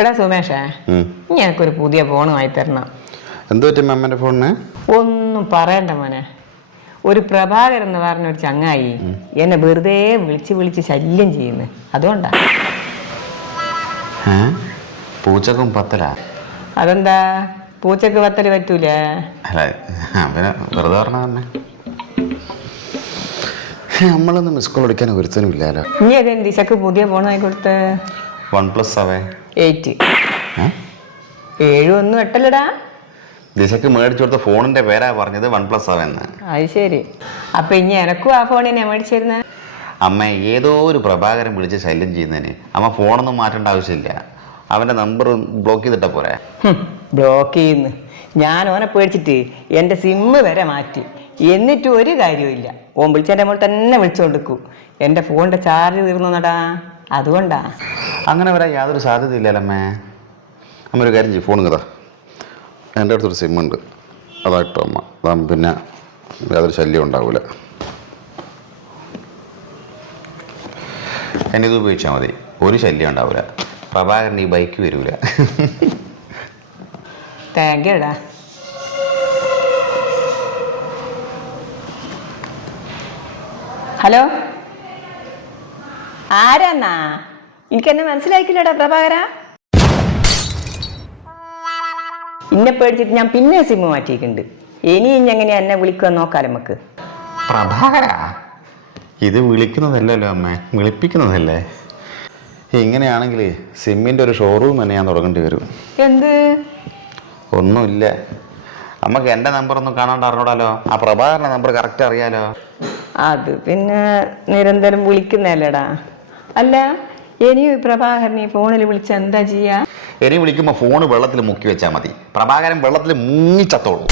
എടാ സുമേഷേ ഞാനൊരു പുതിയ ഫോൺ വാങ്ങി തരണം. എന്ത് അമ്മന്റെ ഫോണിന് ഒന്നും പറയണ്ട മോനെ. ഒരു പ്രഭാകരൻ എന്ന് പറഞ്ഞ ഒരു ചങ്ങായി എന്നെ വെറുതെ വിളിച്ച് വിളിച്ച് ശല്യം ചെയ്യുന്നു. അതുകൊണ്ടാ. പൂച്ചക്കും പത്തല? അതെന്താ? പൂച്ചക്ക് പത്തൽ പറ്റൂലേ? അല്ല അവനെ വെറുതെ പറഞ്ഞ. തന്നെ നമ്മളൊന്നും മിസ് കോൾ അടിക്കാൻ ഒരുത്തനും ഇല്ലല്ലോ നീ അതെന്ത് ദിശക്ക് പുതിയ ഫോൺ കൊടുത്ത്? വൺ പ്ലസ് സെവൻ എയ്റ്റ് ഏഴും ഒന്നും എട്ടല്ലടാ. ദിശക്ക് മേടിച്ചു കൊടുത്ത ഫോണിന്റെ പേരാ പറഞ്ഞത് വൺ പ്ലസ് സെവൻ എന്ന് അത് ശരി. അപ്പൊ ഇനി എനക്കും ആ ഫോൺ തന്നെ മേടിച്ചിരുന്ന? അമ്മ ഏതോ ഒരു പ്രഭാകരൻ വിളിച്ച് ശല്യം ചെയ്യുന്നതിന്. അമ്മ ഫോണൊന്നും മാറ്റേണ്ട ആവശ്യമില്ല. അവന്റെ നമ്പർ ബ്ലോക്ക് ചെയ്തിട്ട പോരെ. ബ്ലോക്ക് ചെയ്യുന്നു. ഞാൻ ഓനെ പേടിച്ചിട്ട് എന്റെ സിമ്മ് വരെ മാറ്റി. എന്നിട്ട് ഒരു കാര്യമില്ല ഓൻ വിളിച്ചെന്റെ മോൾ തന്നെ വിളിച്ചുകൊണ്ടിരിക്കൂ എന്റെ ഫോണിന്റെ ചാർജ് തീർന്നടാ അതുകൊണ്ടാ. അങ്ങനെ വരാൻ യാതൊരു സാധ്യതയില്ലല്ലോ അമ്മേ ഒരു കാര്യം ചെയ്യും ഫോൺ കഥ എന്റെ അടുത്തൊരു സിം ഉണ്ട്. അതായിട്ടോ അമ്മ. അതാകുമ്പോൾ പിന്നെ യാതൊരു ശല്യം ഉണ്ടാവില്ല എന്നെ ഇത് ഉപയോഗിച്ചാൽ മതി. ഒരു ശല്യം ഉണ്ടാവില്ല പ്രഭാകരൻ ഈ ബൈക്ക് വരൂല. താങ്ക് യു ഹലോ ആരാന്നാ എനിക്കെന്നെ മനസ്സിലാക്കില്ലടാ പ്രഭാകര. ഇന്നെ പേടിച്ചിട്ട് ഞാൻ പിന്നെ സിമ്മ മാറ്റിയിട്ടുണ്ട്. ഇനി ഇനി എങ്ങനെയാ എന്നെ വിളിക്കുക നോക്കാലോ നമുക്ക്. പ്രഭാകര ഇത് വിളിക്കുന്നതല്ലല്ലോ അമ്മേ വിളിപ്പിക്കുന്നതല്ലേ? ഇങ്ങനെയാണെങ്കിൽ സിമ്മിന്റെ ഒരു ഷോറൂം തന്നെ ഞാൻ തുടങ്ങേണ്ടി വരും. എന്ത്? ഒന്നുമില്ല. നമുക്ക് എന്റെ നമ്പർ ഒന്നും കാണാണ്ട് അറിഞ്ഞൂടാലോ? ആ പ്രഭാകരന്റെ നമ്പർ കറക്റ്റ് അറിയാലോ? അത് പിന്നെ നിരന്തരം വിളിക്കുന്നല്ലേടാ അല്ല ഇനിയും ഈ പ്രഭാകരനെ ഫോണിൽ വിളിച്ച് എന്താ ചെയ്യാ? ഇനി വിളിക്കുമ്പോൾ ഫോൺ വെള്ളത്തിൽ മുക്കി വെച്ചാൽ മതി. പ്രഭാകരൻ വെള്ളത്തിൽ മുങ്ങിച്ചത്തോളൂ